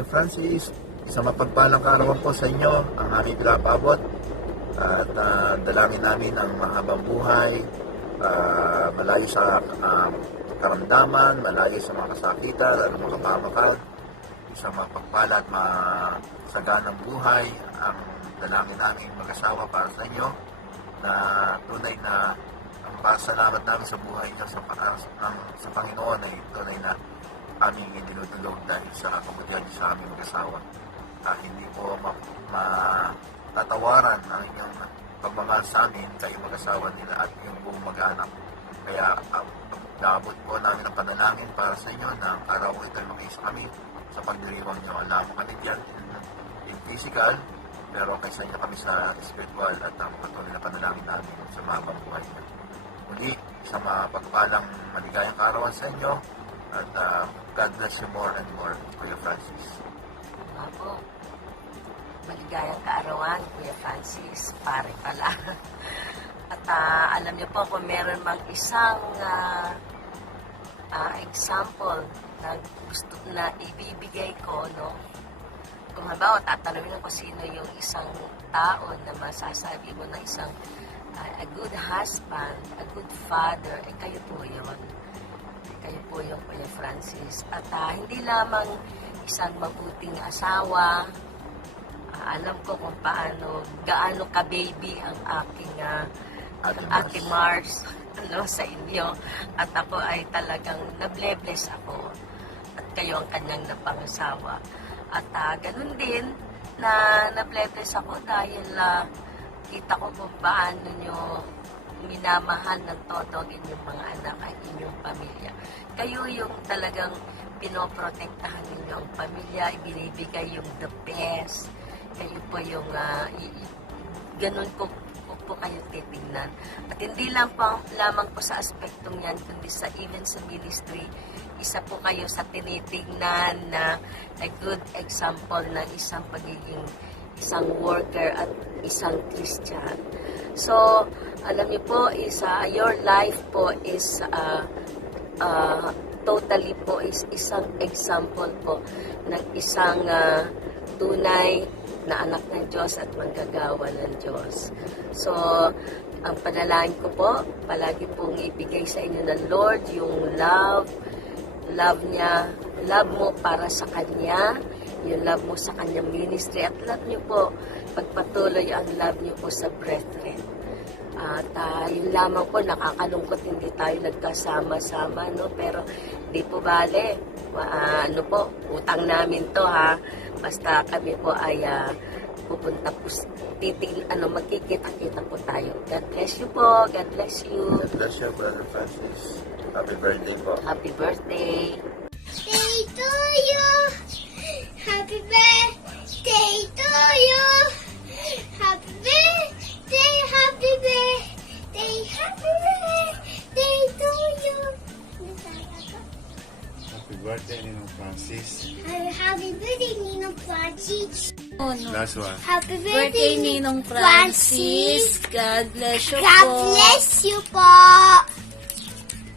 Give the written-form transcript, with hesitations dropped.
Kuya Francis. Isang mapagpalang kaarawan po sa inyo ang aming pinapabot. At dalangin namin ang mahabang buhay, malayo sa karamdaman, malayo sa mga kasakitan, at mga kapamakan. Isang mapagpala at masaganang buhay ang dalangin namin mag-asawa para sa inyo, na tunay na ang pasalamat namin sa buhay niyo sa Panginoon ay tunay na aming dinudulog dahil sa kabutihan niyo sa aming mag-asawa. Hindi po matatawaran ang inyong pagmamahal sa amin, kayo mag-asawa nila at yung buong mag-anak. Kaya naabot po namin ang panalangin para sa inyo na ang araw ko ito ay makisa kami sa pagdiriwang niyo. Alam mo kami diyan in physical, pero kaysa niyo kami sa spiritual at ang patuloy na panalangin namin sa mahabang buhay niyo. Muli, isang mapagpalang maligayang kaarawan sa inyo at God bless you more and more, Kuya Francis. Ako, maligayang kaarawan, Kuya Francis, pare pala. At alam niyo po, kung meron mang isang example na gusto na ibibigay ko, no? Kung halimbawa, tatanungin ko sino yung isang tao na masasabi mo na isang a good husband, a good father, kayo po yun. Kayo po yung Kuya Francis. At hindi lamang isang mabuting asawa, alam ko kung gaano ka-baby ang aking Mars sa inyo. At ako ay talagang nabless ako. At kayo ang kanyang napangasawa. At ganun din na nabless ako dahil kita ko kung paano nyo minamahal ng todo ang inyong mga anak at inyong pamilya. Kayo yung talagang pinoprotektahan ninyo ang pamilya, ibinibigay yung the best. Kayo po yung ganun ko po kayo titingnan. At hindi lamang po sa aspektong yan, kundi even sa ministry, isa po kayo sa tinitingnan na a good example ng isang isang worker at isang Christian. So, alam niyo po, your life po is totally po is isang example po ng isang tunay na anak ng Diyos at manggagawa ng Diyos. So, ang panalangin ko po, palagi pong ibigay sa inyo ng Lord yung love niya, love mo para sa Kanya, yung love mo sa Kanyang ministry, at love niyo po, pagpatuloy ang love niyo po sa brethren. At yun lamang po, nakakalungkot hindi tayo nagkasama-sama, no? Pero di po bale, utang namin to, ha? Basta kami po ay pupunta po, magkikita-kita po tayo. God bless you po, God bless you. God bless you, Brother Francis. Happy birthday po. Happy birthday. Day to you. Happy birthday to you. Happy birthday, happy birthday, happy birthday to you. Happy birthday, Ninong Francis. Happy birthday, Ninong Francis. Oh, no. Last one. Happy Birthday, Ninong Francis. God bless you God po. bless you po.